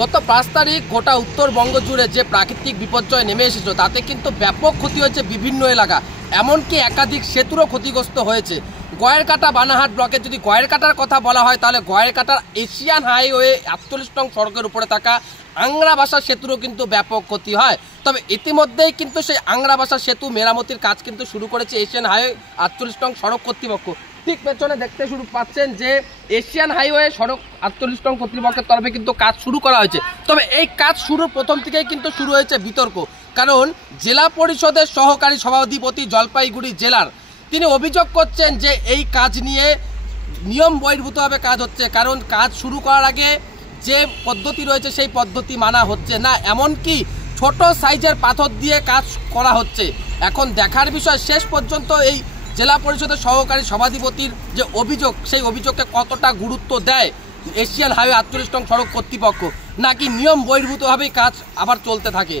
গত 5 তারিখ গোটা উত্তরবঙ্গ জুড়ে যে প্রাকৃতিক বিপর্যয় নেমে এসেছিল তাতে কিন্তু ব্যাপক ক্ষতি হয়েছে বিভিন্ন এলাকা, এমনকি একাধিক সেতুরও ক্ষতিগ্রস্ত হয়েছে। গয়েরকাটা বানাহাট ব্লকে যদি গয়েরকাটার কথা বলা হয় তাহলে গয়েরকাটার এশিয়ান হাইওয়ে 48 নং সড়কের উপরে থাকা আংরাবাসা সেতুরও কিন্তু ব্যাপক ক্ষতি হয়। তবে ইতিমধ্যেই কিন্তু সেই আংরাবাসা সেতু মেরামতির কাজ কিন্তু শুরু করেছে এশিয়ান হাইওয়ে 48 নং সড়ক কর্তৃপক্ষ। ঠিক পেছনে দেখতে শুরু পাচ্ছেন যে এশিয়ান হাইওয়ে সড়ক 48 নং কর্তৃপক্ষের তরফে কিন্তু কাজ শুরু করা হয়েছে। তবে এই কাজ শুরুর প্রথম থেকেই কিন্তু শুরু হয়েছে বিতর্ক, কারণ জেলা পরিষদের সহকারী সভাধিপতি জলপাইগুড়ি জেলার তিনি অভিযোগ করছেন যে এই কাজ নিয়ে নিয়ম বহির্ভূতভাবে কাজ হচ্ছে, কারণ কাজ শুরু করার আগে যে পদ্ধতি রয়েছে সেই পদ্ধতি মানা হচ্ছে না, এমনকি ছোট সাইজের পাথর দিয়ে কাজ করা হচ্ছে। এখন দেখার বিষয় শেষ পর্যন্ত এই জেলা পরিষদের সহকারী সভাধিপতির যে অভিযোগ সেই অভিযোগকে কতটা গুরুত্ব দেয় এশিয়ান হাইওয়ে 48 নং সড়ক কর্তৃপক্ষ, নাকি নিয়ম বহির্ভূতভাবেই কাজ আবার চলতে থাকে।